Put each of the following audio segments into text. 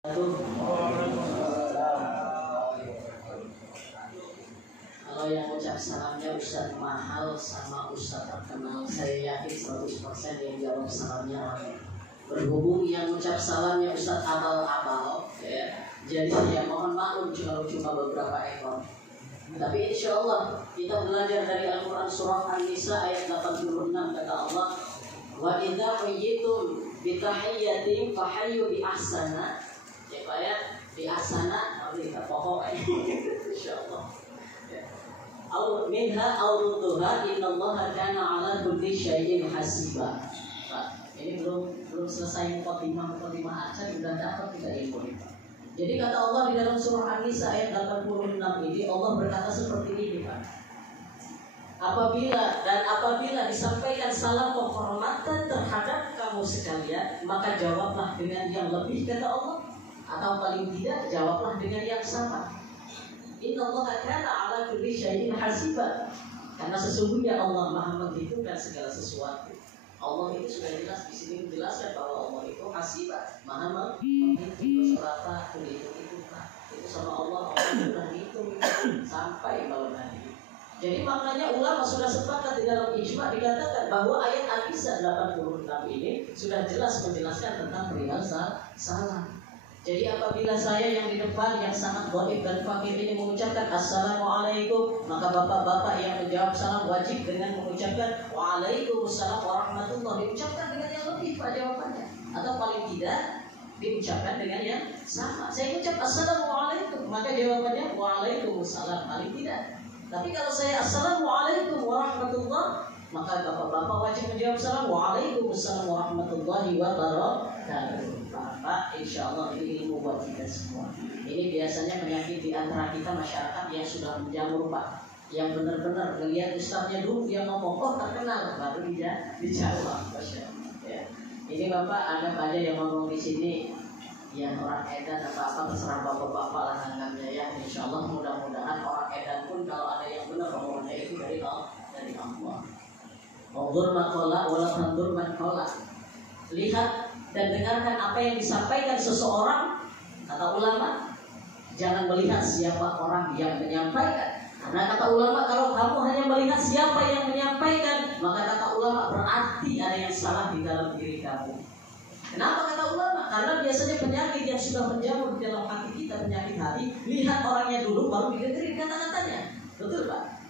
Kalau yang ucap salamnya Ustaz Mahal sama Ustaz terkenal, saya yakin 100% yang jawab salamnya berhubung yang ucap salamnya Ustaz abal-abal ya. Jadi ya mohon maklum kalau cuma beberapa ekor. Tapi insya Allah kita belajar dari Al-Quran surah An-Nisa ayat 86 kata Allah, wa idza huyyitum bitahiyyatin fahayyu bi ahsana. Ya Pak ya, di asana nanti kita pokok insyaallah. Au minha au rudduha innallaha kana 'ala kulli syai'in hasiba. Pak, ini belum selesai mukadimah aja sudah dapat kita ilmu. Jadi kata Allah di dalam surah An-Nisa ayat 86 ini Allah berkata seperti ini Pak. Apabila disampaikan salam penghormatan terhadap kamu sekalian, maka jawablah dengan yang lebih kata Allah. Atau paling tidak jawablah dengan yang sama. Innallaha kana 'ala kulli syai'in hasiba. Karena sesungguhnya Allah Maha menghitungkan segala sesuatu. Allah itu sudah jelas di sini menjelaskan bahwa Allah itu hasiba, Maha menghitung berapa itu sama Allah sudah hitung sampai malam hari. Jadi maknanya ulama sudah sepakat di dalam ijma dikatakan bahwa ayat An-Nisa 86 ini sudah jelas menjelaskan tentang perihal salam. Jadi apabila saya yang di depan yang sangat dhaif dan fakir ini mengucapkan Assalamualaikum, maka bapak-bapak yang menjawab salam wajib dengan mengucapkan Waalaikumsalam warahmatullahi, diucapkan dengan yang lebih Pak jawabannya. Atau paling tidak diucapkan dengan yang sama. Saya ucap Assalamualaikum, maka jawabannya Waalaikumsalam, paling tidak. Tapi kalau saya Assalamualaikum warahmatullahi, maka bapak-bapak wajib menjawab salam Waalaikumsalam warahmatullahi wabarakatuh. Pak, insya Allah ini ilmu buat kita semua. Ini biasanya penyakit di antara kita masyarakat yang sudah menjamur Pak, yang benar-benar melihat ustaznya dulu dia ngomong oh terkenal baru dia dijawab. Ya. Ini Bapak ada aja yang ngomong di sini, ya orang edan apa terserah bapak-bapak lah tangannya ya. Insya Allah mudah-mudahan orang edan pun kalau ada yang benar ngomongnya itu dari Allah. Unzur maqala wala tanzur man qala. Lihat dan dengarkan apa yang disampaikan seseorang, kata ulama. Jangan melihat siapa orang yang menyampaikan. Karena kata ulama kalau kamu hanya melihat siapa yang menyampaikan, maka kata ulama berarti ada yang salah di dalam diri kamu. Kenapa kata ulama? Karena biasanya penyakit yang sudah menjamur di dalam hati kita, penyakit hati, lihat orangnya dulu baru didengerin kata-katanya. Betul Pak?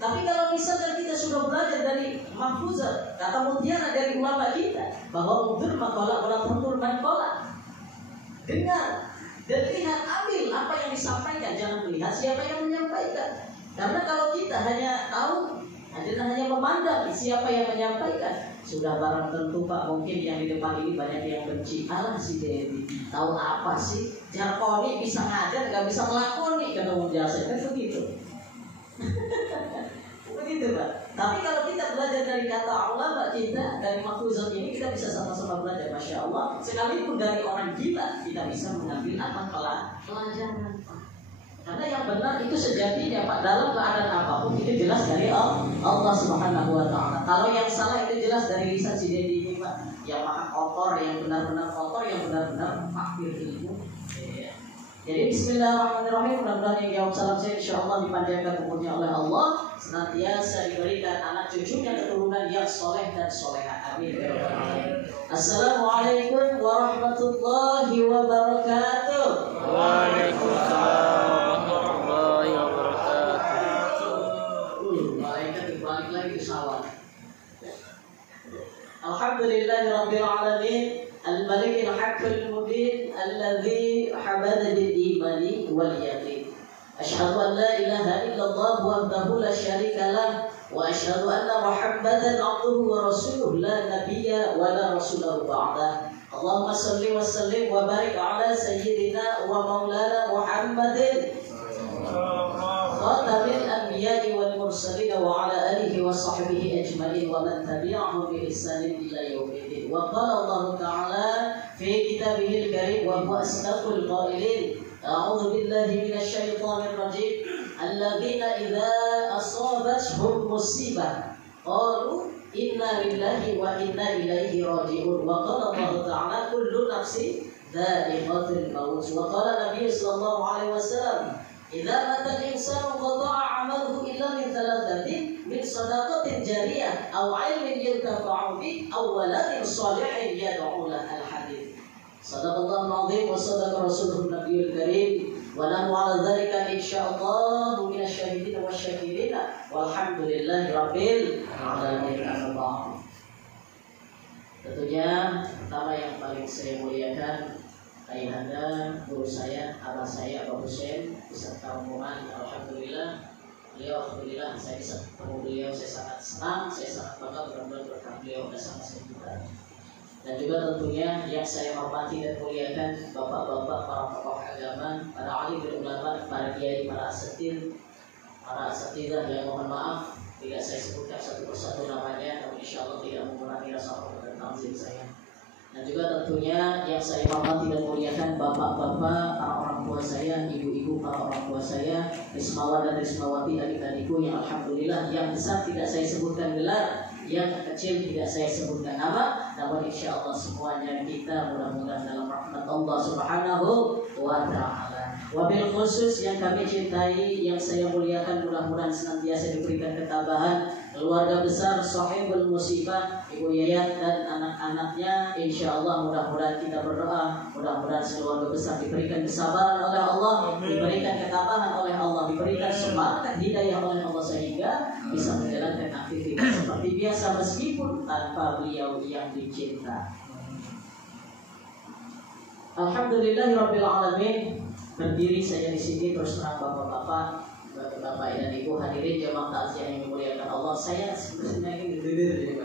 Tapi kalau misalnya kita sudah belajar dari mahfuzat, kata mutiara dari ulama kita, bahwa unzur maqala wala tanzur man qala. Dengar dan lihat, ambil apa yang disampaikan, jangan melihat siapa yang menyampaikan. Karena kalau kita hanya tahu, hanya memandang siapa yang menyampaikan, sudah barang tentu Pak mungkin yang di depan ini banyak yang benci. Alah si Dewi, tahu apa sih? Jarkoni bisa ngajar, nggak bisa melakoni, ketemu jasa kan begitu. Begitu Pak. Tapi kalau kita belajar dari kata ulama kita, dari mahfuzat ini kita bisa sama-sama belajar, masya Allah. Sekalipun dari orang gila kita bisa mengambil apa pelajaran Pak. Karena yang benar itu sejatinya Pak, dalam keadaan apapun itu jelas dari Allah Subhanahu Wa Taala. Kalau yang salah itu jelas dari lisan si Dedi ini Pak, yang maha kotor, yang benar-benar kotor, yang benar-benar fakir ilmu. Jadi bismillahirrahmanirrahim. Mudah-mudahan yang jawab salam saya insyaallah dipanjangkan umurnya oleh Allah, senantiasa diberikan anak cucunya keturunan yang soleh dan soleha. Amin. Assalamualaikum warahmatullahi wabarakatuh. Waalaikumsalam warahmatullahi wabarakatuh. Malaikat balik lagi ke sawah. Alhamdulillahirabbil alamin. Al-Malik al-Haqqul Mubin alladzi habada bil imani wal yaqin. Asyhadu an la ilaha illallah wahdahu la syarika lah wa asyhadu anna Muhammadan abduhu wa rasuluhu la nabiyya wa la rasulahu ba'da. Allahumma shalli wa sallim wa barik ala sayyidina wa maulana Muhammadin khatamil anbiya'i wal mursalin wa ala alihi wa sahbihi ajma'in wa man tabi'ahum bi ihsanin ila yaumil. وقال الله تعالى في كتابه الكريم وهو أصدق القائلين أعوذ بالله من الشيطان الرجيم الذين إذا أصابتهم مصيبة قالوا إنا لله وإنا إليه راجعون وقال الله تعالى كل نفس dha'iqatul maut. Wa qala Nabi sallallahu alaihi wasallam, idza mata al-insanu qata'a 'amaluhu illa min thalathatin, min sadaqatin jariyah aw 'ilmin yuntafa'u bihi aw waladin shalihin yad'u lahu. Al-hadits. Sadaqallahul 'azim wa sadaqa rasuluhun nabiyul karim. Wa nahnu 'ala dzalika insyaallah minasyahidin wasyakirin. Walhamdulillahi rabbil alamin. Tentunya pertama yang paling saya muliakan ayahanda, guru saya, abah saya, Bapak Hussein, beserta rombongan. Alhamdulillah, alhamdulillah saya bisa ketemu beliau. Saya sangat senang, saya sangat bangga benar-benar berkat beliau bersama saya juga. Dan juga tentunya yang saya hormati dan muliakan bapak-bapak, para tokoh agama, para alim dan ulama, para kiai, para asatidzah yang mohon maaf tidak saya sebutkan satu persatu namanya, namun insya Allah tidak mengurangi rasa hormat dan ta'zim saya. Dan juga tentunya yang saya hormati dan muliakan bapak-bapak, para orang tua saya, ibu-ibu, para orang tua saya, Rismawan dan Rismawati, adik-adikku yang alhamdulillah yang besar tidak saya sebutkan gelar, yang kecil tidak saya sebutkan nama, namun insya Allah semuanya kita mudah-mudahan dalam rahmat Allah Subhanahu wa Ta'ala. Wabil khusus yang kami cintai, yang saya muliakan, mudah-mudahan senantiasa diberikan ketabahan keluarga besar Sahibul Musibah, Ibu Yayat dan anak-anaknya. Insya Allah mudah-mudahan kita berdoa, mudah-mudahan keluarga besar diberikan kesabaran oleh Allah, diberikan ketabahan oleh Allah, diberikan semangat hidayah oleh Allah sehingga bisa menjalankan aktivitas seperti biasa meskipun tanpa beliau yang dicinta. Alhamdulillahirabbil alamin. Berdiri saya di sini terus terang bapak-bapak, bapak dan ibu hadirin jamaah takziah yang dimuliakan Allah. Saya sebenarnya ini berdiri,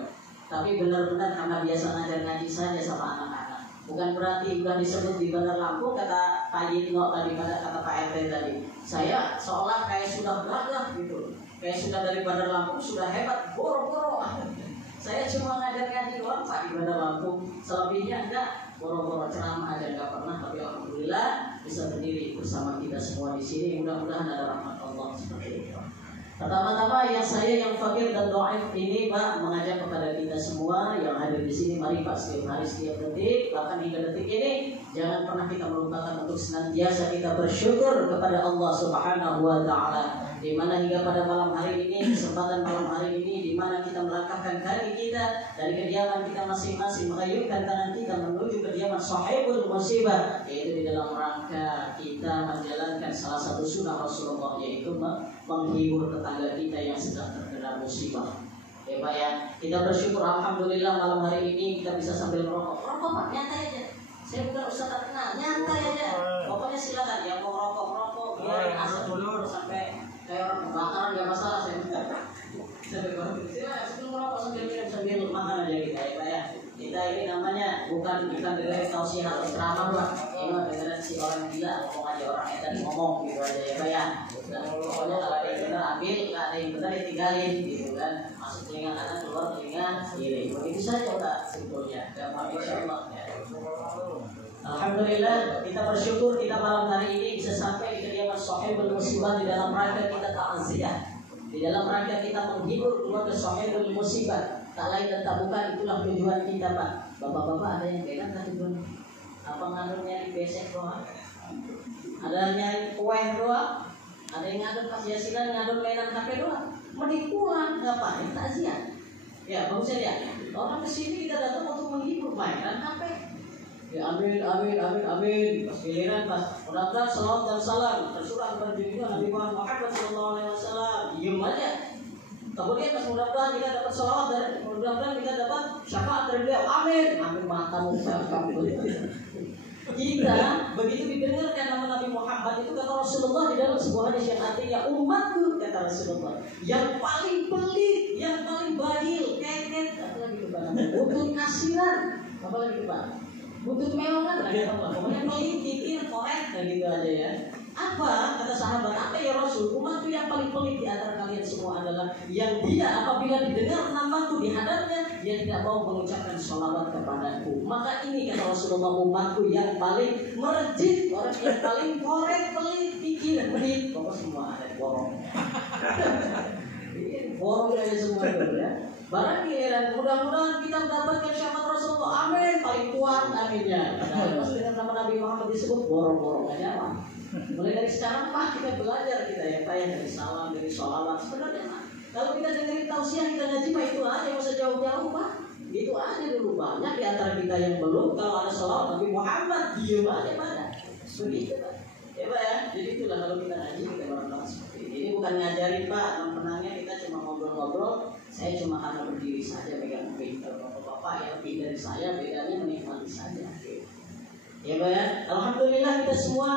tapi benar-benar karena biasa ngajar ngaji saja sama anak-anak. Bukan berarti udah disebut di Bandar Lampung kata Pak Yitno tadi, kata Pak RT tadi. Saya seolah kayak sudah gagah gitu, kayak sudah dari Bandar Lampung sudah hebat, boro-boro. Saya cuma ngajar ngaji doang Pak di Bandar Lampung, selebihnya enggak. Boro-boro ceramah aja nggak pernah, tapi alhamdulillah bisa berdiri bersama kita semua di sini. Mudah-mudahan ada rahmat Allah seperti itu. Pertama-tama yang saya yang fakir dan dhaif ini Pak mengajak kepada kita semua yang hadir di sini, mari Pak setiap hari, setiap detik, bahkan hingga detik ini jangan pernah kita melupakan untuk senantiasa kita bersyukur kepada Allah Subhanahu wa Ta'ala. Di mana hingga pada malam hari ini, kesempatan malam hari ini, di mana kita melangkahkan kaki kita dari kediaman kita masing-masing, mengayunkan tangan kita menuju kediaman Sahibul Musibah, yaitu di dalam rangka kita menjalankan salah satu sunnah Rasulullah, yaitu menghibur tetangga kita yang sedang terkena musibah. Ya Pak ya, kita bersyukur alhamdulillah malam hari ini kita bisa sambil merokok. Merokok Pak, nyantai aja. Saya bukan ustaz terkenal, nyantai aja. Pokoknya silakan yang mau merokok, biar asap dulu sampai kayak orang kebakaran nggak masalah. Saya sambil merokok sambil minum sambil makan aja kita ya Pak ya. Kita ini namanya bukan dengerin tausiah atau ceramah Pak. Ini dengerin si orang gila ngomong aja, orang yang tadi ngomong gitu aja ya Pak ya. Dan pokoknya kalau ada yang benar ambil, nggak ada yang benar ya tinggalin gitu kan. Masuk telinga kanan, keluar telinga kiri. Begitu saja Pak sebetulnya. Gampang insyaallah ya. Alhamdulillah kita bersyukur kita malam hari ini bisa sampai di kediaman Sahibul Musibah di dalam rangka kita ta'ziah, di dalam rangka kita menghibur keluarga Sahibul Musibah. Tak lain dan tak bukan itulah tujuan kita Pak. Bapak-bapak ada yang pegang tadi pun apa ngaduknya di besek doang, ada nyari kue doang, ada yang ngaduk pas yasilan ngaduk mainan HP doang, mending pulang ngapain takziah ya bagus ya. Orang kesini kita datang untuk menghibur mainan HP. Ya amin amin amin amin. Pas giliran pas mudah-mudahan salawat dan salam tersurah kepada junjungan Nabi Muhammad SAW, diem aja. Kemudian pas mudah-mudahan kita dapat salawat dan mudah-mudahan kita dapat syafaat dari beliau, amin amin. Matamu kita begitu didengarkan nama Nabi Muhammad itu kata Rasulullah di dalam sebuah hadis yang artinya umatku, kata Rasulullah, yang paling pelit, yang paling bahil, keket, apalagi itu Pak, butuh kasiran, apalagi itu Pak, butuh kemewahan lah ya Allah. Pokoknya pelit, kikir, korek, dan gitu aja ya. Apa kata sahabat, apa ya Rasul? Umatku yang paling pelit di antara kalian semua adalah yang dia apabila didengar namaku di hadapnya dia tidak mau mengucapkan sholawat kepadaku. Maka ini kata Rasulullah, umatku yang paling merejit, orang yang paling korek, pelit, pikir, pelit. Pokoknya semua ada borong. Borong aja semua itu ya. Barang giliran mudah-mudahan kita mendapatkan syafaat Rasulullah. Amin, paling kuat aminnya. Pas dengan nama Nabi Muhammad disebut borong-borong aja mah. Mulai dari sekarang Pak kita belajar kita yang tanya dari salam, dari sholawat sebenarnya Pak. Kalau kita dengerin tausiah kita ngaji Pak itu aja, nggak usah jauh-jauh Pak. Itu aja dulu. Banyak di antara kita yang belum kalau ada sholawat Nabi Muhammad diem aja pada. Begitu Pak. Ya Pak ya. Jadi itulah kalau kita ngaji kita barangkali seperti ini. Ini bukan ngajarin Pak, menangnya kita cuma ngobrol-ngobrol. Saya cuma karena berdiri saja pegang mic. Kalau bapak-bapak yang lebih dari saya bedanya menikmati saja. Ya Pak ya. Alhamdulillah kita semua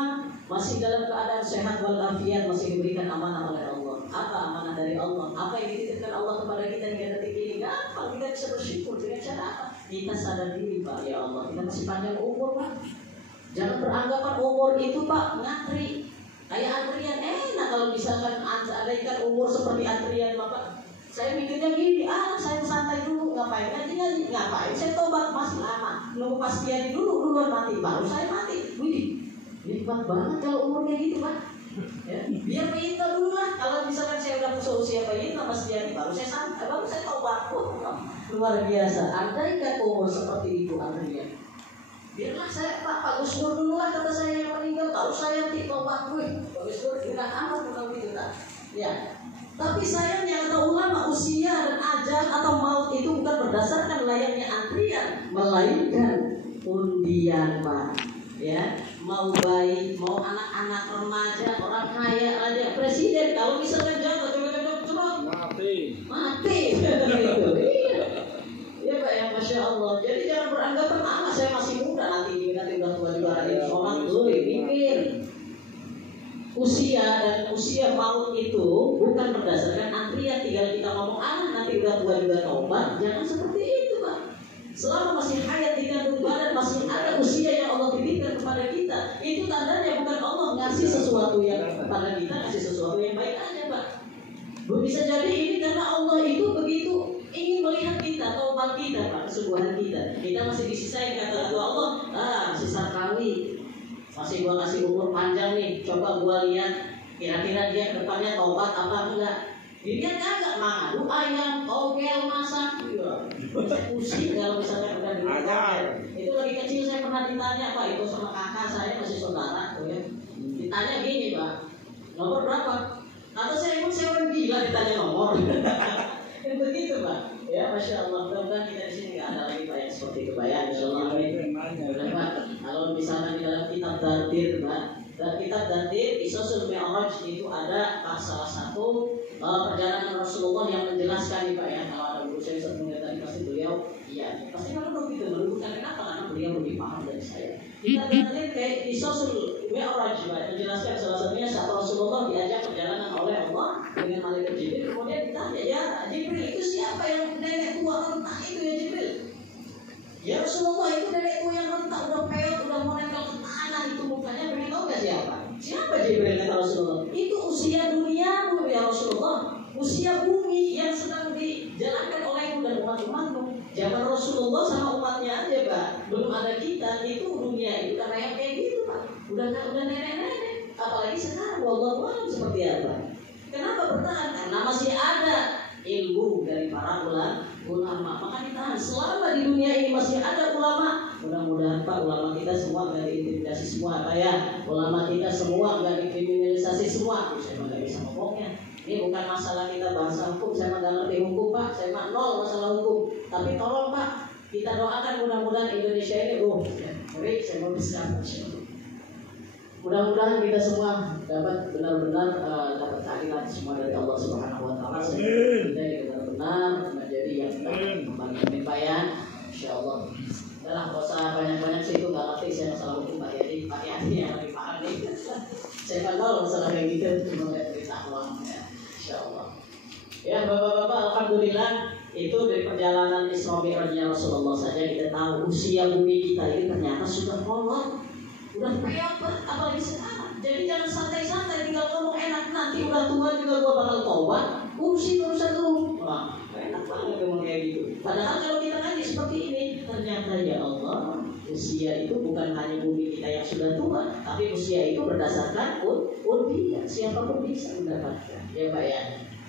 masih dalam keadaan sehat walafiat, masih diberikan amanah oleh Allah. Apa amanah dari Allah? Apa yang dititipkan Allah kepada kita hingga detik ini? Gampang, kita bisa bersyukur dengan cara apa? Kita sadar diri Pak, ya Allah, kita masih panjang umur Pak. Jangan beranggapan umur itu Pak ngantri. Kayak antrian enak kalau misalkan andaikan umur seperti antrian Bapak. Saya mikirnya gini, saya santai dulu, ngapain saya tobat masih lama, nunggu pas dia duluan mati, baru saya mati. Wih, nikmat banget kalau umurnya gitu Pak. Ya, biar minta dulu lah. Kalau misalkan saya udah usia minta pas dia baru saya santai, baru saya tobat. Luar biasa. Andaikan umur seperti itu antrian. Biarlah saya Pak Gus Dur dulu lah kata saya yang meninggal, tahu saya tobat gue. Pak Gus Dur tidak amat bukan gitu tak. Ya. Tapi sayangnya kata ulama usia dan ajal atau maut itu bukan berdasarkan layaknya antrian, melainkan undian Pak. Ya, mau bayi, mau anak-anak remaja, orang kaya aja, presiden kalau misalkan jatuh coba mati. Iya Pak ya, Masya Allah. Jadi jangan beranggapan saya masih muda nanti udah tua juga ada orang dulu pikir. Usia dan usia maut itu bukan berdasarkan antrian. Tinggal kita ngomong nanti udah tua juga tobat. Jangan seperti itu Pak. Selama masih hayat di kandung badan, masih ada usia yang Allah titipkan kepada kita. Itu tandanya bukan Allah ngasih sesuatu yang kepada kita, ngasih sesuatu yang baik aja Pak. Bisa jadi ini karena Allah itu begitu ingin melihat kita, taubat kita Pak, kesungguhan kita. Kita masih disisain kata Allah, sisa kami. Masih gua kasih umur panjang nih, coba gua lihat kira-kira dia ke depannya tobat apa enggak. Dilihat kagak mangadu ayam, togel, masak. Saya pusing kalau misalnya udah ditanya. Itu lagi kecil saya pernah ditanya Pak, itu sama kakak saya masih saudara tuh ya. Ditanya gini Pak, nomor berapa? Kata saya emang saya orang gila ditanya nomor. Begitu Pak. Ya Masya Allah, mudah-mudahan kita di sini nggak ada lagi Pak yang seperti itu Pak ya. Insya Allah amin. Pak, kalau misalnya di dalam kitab Dardir Pak, dan kitab Dardir Qisasul Mi'raj itu ada salah satu perjalanan Rasulullah yang menjelaskan nih Pak ya. Kalau ada guru saya sebelumnya tadi pasti beliau, iya pasti kalau begitu menunjukkan kenapa karena beliau lebih paham dari saya. Kita Dardir kayak Qisasul Mi'raj Pak menjelaskan salah satunya saat Rasulullah diajak perjalanan oleh Allah dengan malaikat Jibril, kemudian ditanya ya Jibril itu siapa yang nenek tua rentah itu ya Jibril? Ya Rasulullah itu nenek tua yang rentah udah peot, udah mau nempel ke tanah itu mukanya, pengen tahu gak siapa? Siapa Jibril kata Rasulullah? Itu usia dunia ya Rasulullah, usia bumi yang sedang dijalankan olehmu dan umat-umatmu. Zaman Rasulullah sama umatnya aja Pak, belum ada kita, itu dunia itu udah kayak gitu Pak, udah nenek-nenek, apalagi sekarang wallahu a'lam seperti apa. Kenapa bertahan? Karena masih ada ilmu dari para ulama. Maka ditahan. Selama di dunia ini masih ada ulama. Mudah-mudahan Pak ulama kita semua nggak diintimidasi semua Pak ya. Ulama kita semua nggak dikriminalisasi semua. Saya nggak bisa ngomongnya. Ini bukan masalah kita bahasa hukum. Saya nggak ngerti hukum Pak. Saya mah nol masalah hukum. Tapi tolong Pak, kita doakan mudah-mudahan Indonesia ini saya mau bisa. Mudah-mudahan kita semua dapat benar-benar dapat keadilan semua dari Allah Subhanahu wa taala. Kita benar-benar menjadi yang terbaik Pak ya. Insyaallah. Dalam enggak usah banyak-banyak sih itu enggak ngerti saya masalah hukum Pak Yadi. Pak Yadi yang lebih paham nih. Saya kan tahu masalah kayak gitu cuma lihat berita uang ya. Insyaallah. Ya Bapak-bapak, alhamdulillah itu dari perjalanan Isra Mi'rajnya Rasulullah saja kita tahu usia bumi kita ini ternyata sudah molor. Udah peot apalagi sekarang. Jadi jangan santai-santai tinggal ngomong enak, nanti udah tua juga gua bakal tobat. Urusan lu. Wah, enak banget ngomong kayak gitu. Padahal kalau kita ngaji seperti ini, ternyata ya Allah, usia itu bukan hanya bumi kita yang sudah tua, tapi usia itu berdasarkan undian. Siapapun bisa mendapatkan. Ya Pak ya.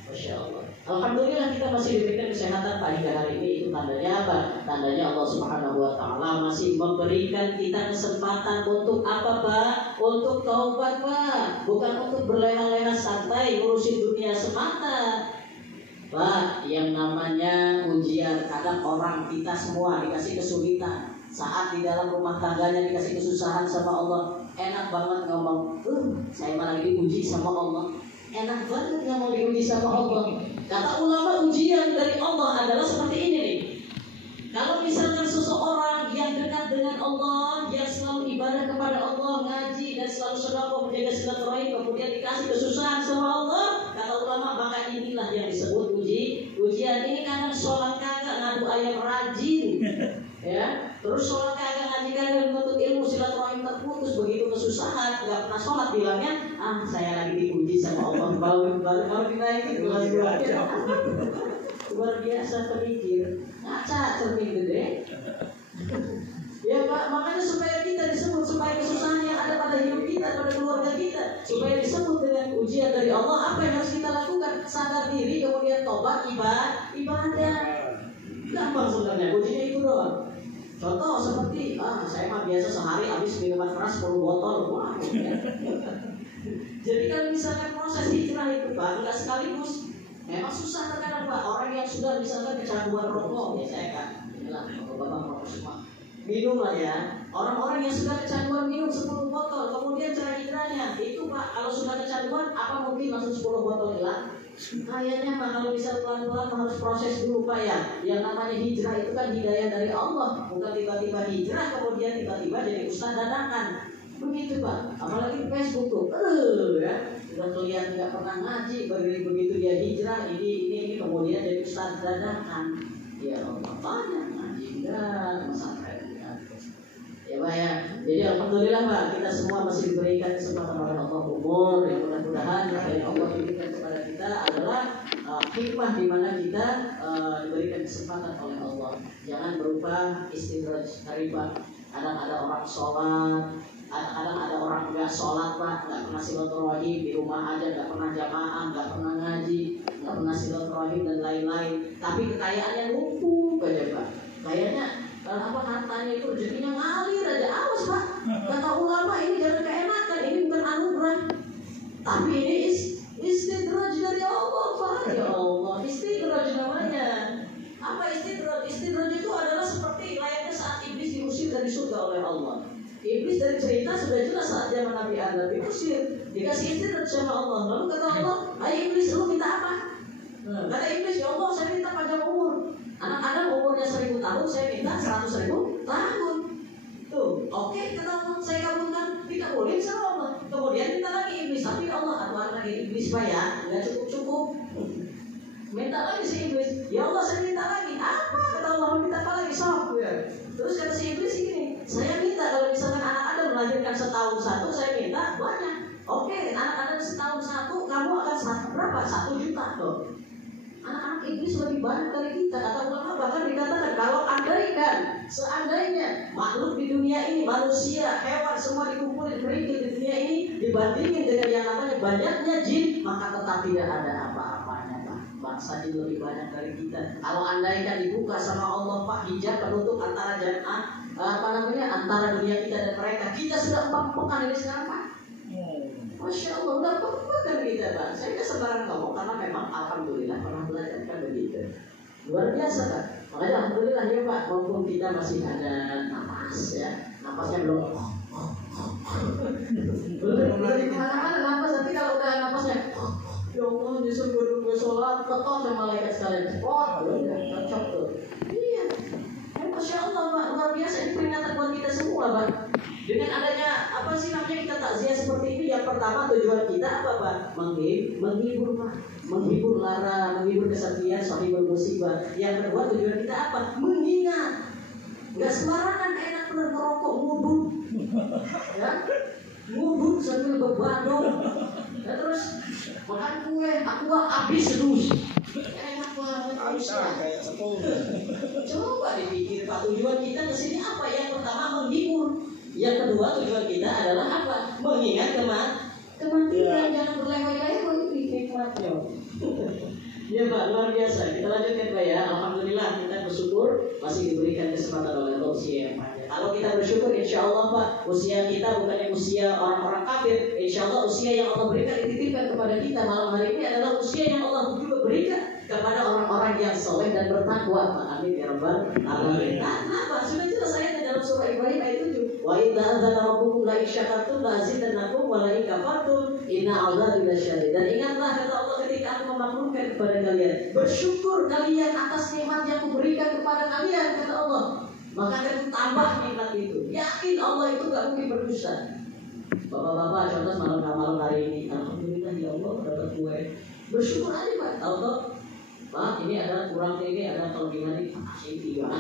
Masya Allah. Alhamdulillah kita masih diberikan kesehatan pagi hari ini. Itu tandanya apa? Tandanya Allah Subhanahu wa taala masih memberikan kita kesempatan untuk apa, Pak? Untuk taubat, Pak. Bukan untuk berleha-leha santai ngurusin dunia semata. Pak, yang namanya ujian, kadang orang kita semua dikasih kesulitan. Saat di dalam rumah tangganya dikasih kesusahan sama Allah, enak banget ngomong, saya malah diuji sama Allah. Enak banget ngomong diuji sama Allah. Kata ulama, ujian dari Allah adalah seperti ini nih. Kalau misalkan seseorang yang dekat dengan Allah, yang selalu ibadah kepada Allah, ngaji dan selalu sedekah, menjaga silaturahim, kemudian dikasih kesusahan sama Allah, kata ulama, maka inilah yang disebut ujian. Ini kadang sholat kagak, ngadu ayam rajin, ya. Terus sholat kagak, ngaji kagak, menuntut ilmu, silaturahim terputus, begitu kesusahan, nggak pernah sholat, bilangnya, saya lagi diuji sama Allah, baru dinaikin kelas 2. Luar biasa pemikir, ngaca cermin gede. Ya Pak, makanya supaya kita disebut, supaya kesusahan yang ada pada hidup kita, pada keluarga kita, supaya disebut dengan ujian dari Allah, apa yang harus kita lakukan? Sadar diri, kemudian tobat, ibadah. Gampang sebenarnya, ujinya itu doang. Contoh seperti, saya mah biasa sehari habis minuman keras 10 botol. Wah, ya. Jadi kalau misalkan proses hijrah itu Pak, nggak sekaligus. Memang susah terkadang Pak, orang yang sudah misalkan kecanduan rokok, ya saya kan, inilah bapak rokok semua. Minum lah ya, orang-orang yang sudah kecanduan minum 10 botol, kemudian cara hijrahnya, itu Pak, kalau sudah kecanduan, apa mungkin langsung 10 botol hilang? Kayaknya Pak, kalau bisa pelan-pelan harus proses dulu Pak ya. Yang namanya hijrah itu kan hidayah dari Allah, bukan tiba-tiba hijrah, kemudian tiba-tiba jadi ustaz dadakan. Begitu Pak, apalagi Facebook tuh, ya. Udah kelihatan nggak pernah ngaji, begitu dia hijrah, ini kemudian jadi ustaz dadakan. Ya Allah, banyak ngaji enggak, pesantren enggak. Ya Pak ya, jadi alhamdulillah Pak, kita semua masih diberikan kesempatan oleh Allah umur, yang mudah-mudahan yang Allah berikan kepada kita adalah hikmah di mana kita diberikan kesempatan oleh Allah. Jangan berupa istidraj riba. Kadang ada orang sholat, kadang ada orang nggak sholat Pak, nggak pernah silaturahim, di rumah aja nggak pernah jamaah, nggak pernah ngaji, nggak pernah silaturahim dan lain-lain. Tapi kekayaannya numpuk aja Pak. Kayaknya hartanya itu rezekinya ngalir aja. Awas Pak, kata ulama ini jangan keenakan, ini bukan anugerah, tapi ini istidraj dari Allah Pak. Ya Allah, istidraj namanya. Apa istidraj? Istidraj itu adalah seperti layaknya saat iblis diusir dari surga oleh Allah. Iblis dari cerita sudah jelas saat zaman Nabi Adam diusir, dikasih istidraj sama Allah. Lalu kata Allah, ayo iblis, lu minta apa? Kata iblis, ya Allah, saya minta panjang umur. Anak Adam umurnya 1000 tahun, saya minta 100.000 tahun. Tuh, oke, kata Allah, saya kabulkan, dikabulin sama Allah. Kemudian minta lagi iblis, tapi Allah, aduh lagi iblis Pak ya, nggak cukup. Minta lagi si iblis, ya Allah saya minta lagi. Apa? Kata Allah, minta apa lagi? Sok ya. Terus kata si iblis gini, saya minta kalau misalkan anak Adam melahirkan setahun satu, saya minta banyak. Oke, anak Adam setahun satu, kamu akan berapa? 1 juta tuh. Anak-anak iblis lebih banyak dari kita. Kata ulama bahkan dikatakan kalau seandainya makhluk di dunia ini, manusia, hewan semua dikumpulin kerikil di dunia ini dibandingin dengan yang namanya banyaknya jin, maka tetap tidak ada apa-apanya Pak. Bangsa jin lebih banyak dari kita. Kalau andaikan dibuka sama Allah Pak, hijab penutup antara antara dunia kita dan mereka, kita sudah empuk-empukan ini sekarang Pak. Masya Allah, udah empuk-empukan kita Pak. Saya nggak sembarang ngomong karena memang alhamdulillah pernah belajar kan begitu. Luar biasa Pak. Makanya alhamdulillah ya Pak, walaupun kita masih ada napas ya, napasnya belum dari kemana-mana napas, tapi kalau udah napasnya ya Allah, disuruh gue sholat, ketok sama malaikat sekalian. Cocok tuh. Iya. Masya Allah Pak, luar biasa, ini peringatan buat kita semua Pak. Dengan adanya kita takziah seperti ini, yang pertama tujuan kita apa Pak? Menghibur Pak, menghibur lara, menghibur kesedihan, sahibul musibah. Yang kedua tujuan kita apa? Mengingat. Gak sembarangan enak bener merokok, ngudut, ya, ngudut sambil berbandung, ya, terus makan kue, aku habis terus. Enak banget, kayak sepuluh. Coba dipikir Pak, tujuan kita kesini apa? Yang pertama menghibur. Yang kedua tujuan kita adalah apa? Mengingat kematian. Jangan berleha-leha itu nikmatnya. Iya Pak, luar biasa. Kita lanjutkan Pak ya. Alhamdulillah kita bersyukur masih diberikan kesempatan oleh Allah usia yang panjang. Kalau kita bersyukur, insya Allah Pak, usia kita bukannya usia orang-orang kafir. Insya Allah usia yang Allah berikan dititipkan kepada kita malam hari ini adalah usia yang Allah juga berikan kepada orang-orang yang soleh dan bertakwa. Pak, amin ya rabbal alamin. Nah, Pak, sudah jelas ayatnya dalam surah Ibrahim ayat 7. Wa idza adzana rabbukum la in syakartum la azidannakum wa la in kafartum inna 'adzabi lasyadid. Dan ingatlah kata Allah ketika Aku memaklumkan kepada kalian, bersyukur kalian atas nikmat yang Kuberikan kepada kalian kata Allah. Maka akan tambah nikmat itu. Yakin Allah itu gak mungkin berdusta. Bapak-bapak contoh malam hari ini, alhamdulillah ya Allah dapat kue. Bersyukur aja Pak. Tahu Pak, ini ada kurang ini, ada kalau gimana kasih tiga.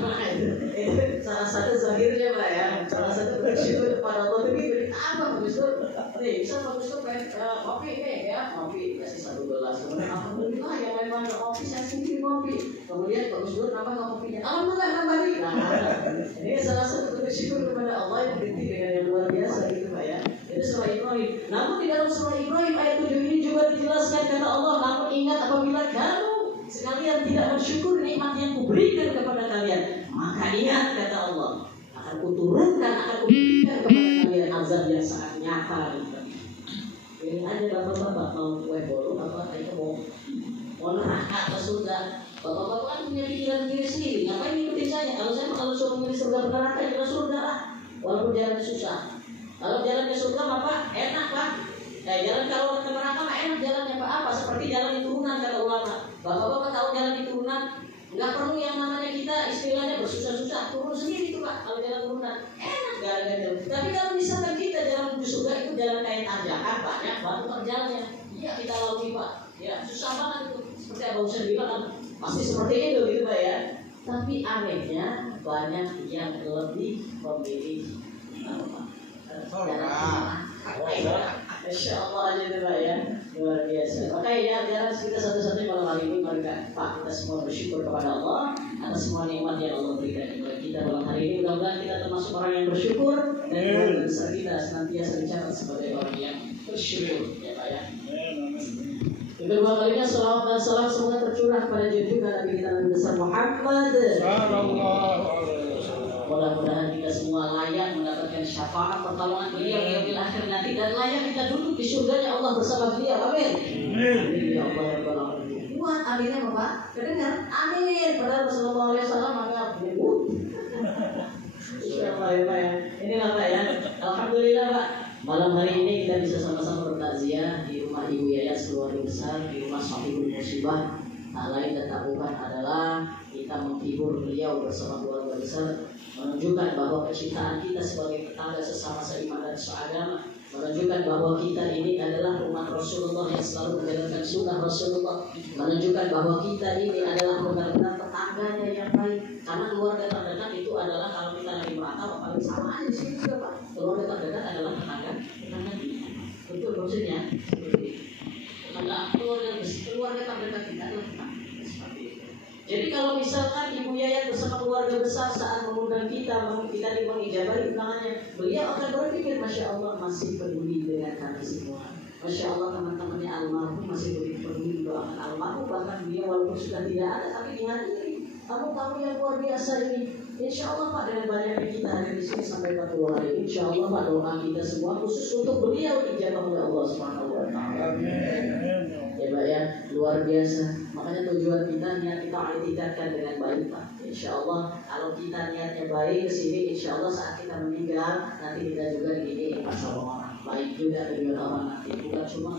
Salah satu zahirnya Pak ya, salah satu bersyukur kepada Allah itu apa Pak Ustaz? Nih, bisa Pak Ustaz kopi ini ya, kopi kasih 1 gelas. Kemudian alhamdulillah yang memang kopi saya sendiri kopi. Kemudian Pak Ustaz apa kopinya? Alhamdulillah nambah. Nah, ini salah satu bersyukur kepada Allah yang berinti dengan yang luar biasa gitu Pak ya. Itu surah Ibrahim. Namun di dalam surah Ibrahim ayat 7 ini juga dijelaskan kata Allah, namun ingat apabila kamu sekalian tidak bersyukur nikmat yang Kuberikan kepada kalian, maka ingat kata Allah, akan Kuturunkan, akan Kuberikan kepada kalian azab yang sangat nyata. Ini aja bapak-bapak mau kue bolu apa itu mau neraka atau surga. Bapak-bapak kan punya pikiran diri sendiri. Ngapain ngikutin saya? Kalau suruh milih surga neraka ya surga lah, walaupun jalannya susah. Kalau jalannya surga apa? Enak Pak. Jalan kalau ke neraka mah enak jalannya Pak. Apa? Seperti jalan di turunan kata ulama. Bapak-bapak tahu jalan di turunan, nggak perlu yang namanya kita istilahnya bersusah-susah, turun sendiri itu Pak. Kalau jalan turunan enak nggak ada jauh. Tapi kalau misalkan kita jalan menuju surga itu jalan kayak tanjakan banyak batu terjalnya, iya kita lalui Pak. Ya susah banget itu. Seperti Abang Husain bilang kan, pasti seperti itu gitu Pak ya. Tapi anehnya banyak yang lebih memilih apa? Insya Allah aja itu Pak ya, luar biasa. Makanya jangan kita satu-satunya malam hari ini mari Pak kita semua bersyukur kepada Allah atas semua nikmat yang Allah berikan kepada kita malam hari ini. Mudah-mudahan kita termasuk orang yang bersyukur dan keluarga besar kita senantiasa dicatat sebagai orang yang bersyukur ya Pak ya. Kedua kalinya salawat dan salam semoga tercurah pada junjungan Nabi kita Nabi besar Muhammad. Mudah-mudahan kita semua layak mendapatkan syafaat pertolongan beliau di yaumil akhir nanti dan layak kita duduk di surganya Allah bersama beliau. Amin. Amin ya Allah ya Rabbal alamin. Kuat aminnya Bapak. Kedengar? Amin. Padahal Rasulullah SAW menganggap menyebut. Insyaallah ya Pak ya. Inilah Pak ya. Alhamdulillah Pak. Malam hari ini kita bisa sama-sama bertakziah di rumah Ibu Yayat keluarga besar, di rumah Sahibul Musibah. Tak lain dan tak bukan adalah kita menghibur beliau bersama keluarga besar, menunjukkan bahwa kecintaan kita sebagai tetangga sesama seiman dan seagama, menunjukkan bahwa kita ini adalah umat Rasulullah yang selalu menjalankan sunnah Rasulullah, menunjukkan bahwa kita ini adalah benar-benar tetangganya yang baik. Karena keluarga terdekat itu adalah kalau kita lagi merantau paling sama aja sih juga Pak. Keluarga terdekat adalah tetangga kita. Betul maksudnya. Keluarga terdekat kita adalah tetangga. Jadi kalau misalkan Ibu Yayat bersama keluarga besar saat mengundang kita mengijabahi undangannya, beliau akan berpikir, Masya Allah masih peduli dengan kami semua. Masya Allah teman-temannya almarhum masih begitu peduli mendoakan almarhum, bahkan beliau walaupun sudah tidak ada tapi di hati ini tamu-tamu yang luar biasa ini. Insya Allah Pak dengan banyaknya kita hadir di sini sampai 40 hari, Insya Allah Pak doa kita semua khusus untuk beliau dijabah oleh Allah Subhanahu Wa Taala. Ya Pak ya, luar biasa. Makanya tujuan kita niat kita tingkatkan dengan baik Pak. Insya Allah kalau kita niatnya baik ke sini, Insya Allah saat kita meninggal nanti kita juga gini pas sama orang baik juga dengan orang nanti, bukan cuma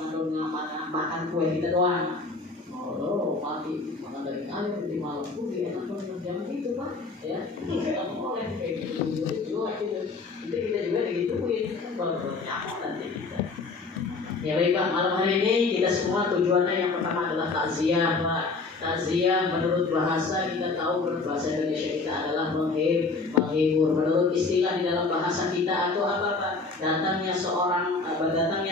makan kue kita doang. Oh mati makan dari ayam di malam putih enak banget jangan gitu Pak ya. Kita boleh kayak gitu juga gitu. Nanti kita juga digituin kan kalau nyamuk nanti kita. Ya baik Pak, malam hari ini kita semua tujuannya yang pertama adalah takziah Pak. Takziah menurut bahasa kita tahu, menurut bahasa Indonesia kita adalah menghibur. Menurut istilah di dalam bahasa kita atau apa Pak? Datangnya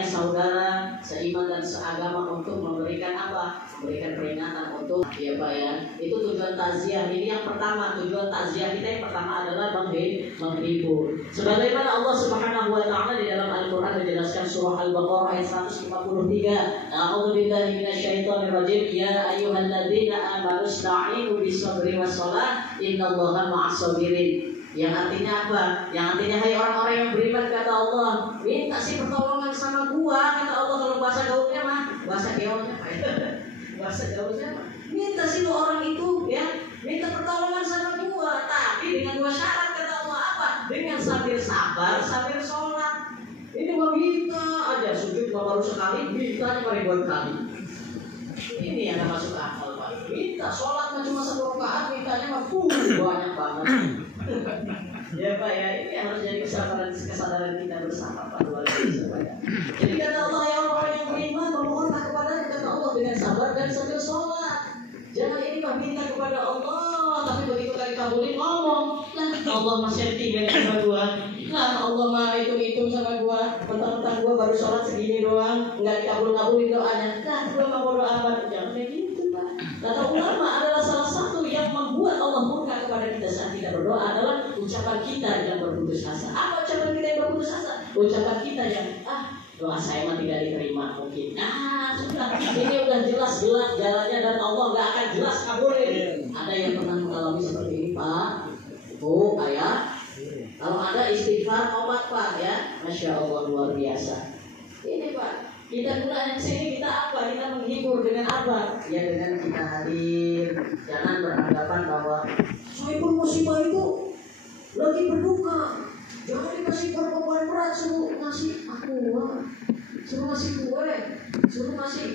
saudara seiman dan seagama untuk memberikan apa? Memberikan peringatan untuk ya Pak ya. Itu tujuan takziah. Ini yang pertama, tujuan takziah kita yang pertama adalah menghibur. Sebagaimana Allah Subhanahu wa taala di dalam Al-Qur'an menjelaskan surah Al-Baqarah ayat 143, A'udzubillahi minasyaitonir rajim, ya ayyuhalladzina amanu ista'inu bis-sabri was-shalah innallaha ma'as-sabirin. Yang artinya apa? Yang artinya hai orang-orang yang beriman kata Allah, minta sih pertolongan sama gua kata Allah. Kalau bahasa gaulnya mah, bahasa gaulnya apa ya? Bahasa gaulnya apa? Minta sih lu orang itu ya, minta pertolongan sama gua, tapi dengan dua syarat kata Allah apa? Dengan sambil sabar, sambil sholat. Ini mah minta aja, sujud baru sekali, mintanya ribuan kali. Ini yang gak masuk akal Pak. Minta sholat mah cuma 1 rakaat, mintanya mah banyak banget. Ya Pak ya, ini harus jadi kesadaran kita bersama Pak, luar biasa Pak ya. Jadi kata Allah, ya orang yang beriman memohonlah kepada kata Allah dengan sabar dan sambil sholat. Jangan ini Pak minta kepada Allah, tapi begitu kali kabulin ngomong, lah Allah masih tinggal sama gua, lah Allah mah hitung sama gua, mentang-mentang gua baru sholat segini doang, nggak dikabulin doanya, lah gua mah bodo amat. Jangan kayak gitu Pak. Kata ulama adalah salah satu yang membuat Allah murka kepada kita saat kita berdoa adalah ucapan kita yang berputus asa. Apa ucapan kita yang berputus asa? Ucapan kita yang doa saya mah tidak diterima mungkin. Sudah, ini udah jelas jalannya dan Allah nggak akan jelas kabulin. Ada yang pernah mengalami seperti ini Pak? Bu, ayah. Kalau ada istighfar obat Pak ya, masya Allah luar biasa. Ini Pak. Kita guna yang sini kita apa? Kita menghibur dengan apa? Ya dengan kita hadir. Jangan beranggapan bahwa sohibul musibah itu lagi berduka. Jangan dikasih perempuan berat, suruh ngasih aqua, suruh ngasih kue, suruh ngasih.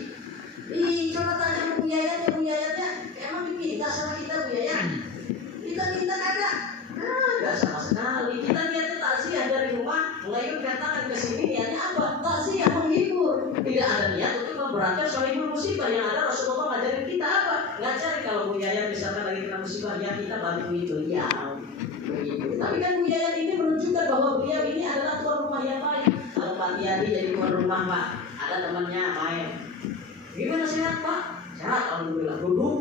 Coba tanya Bu Yayatnya, emang diminta sama kita Bu Yayat? Kita minta ada? Enggak sama sekali. Kita niatnya takziah dari rumah, mengayunkan tangan ke sini, niatnya apa? Takziah menghibur. Tidak ada niat untuk memberatkan sohibul musibah. Yang ada Rasulullah ngajarin kita apa? Ngajarin kalau Bu Yayat misalkan lagi kena musibah, ya kita bantu itu ya. Begitu. Tapi kan Bu Yayat ini menunjukkan bahwa beliau ini adalah tuan rumah yang baik. Kalau Pak Tiadi jadi tuan rumah Pak, ada temannya main. Gimana sehat Pak? Sehat alhamdulillah. Duduk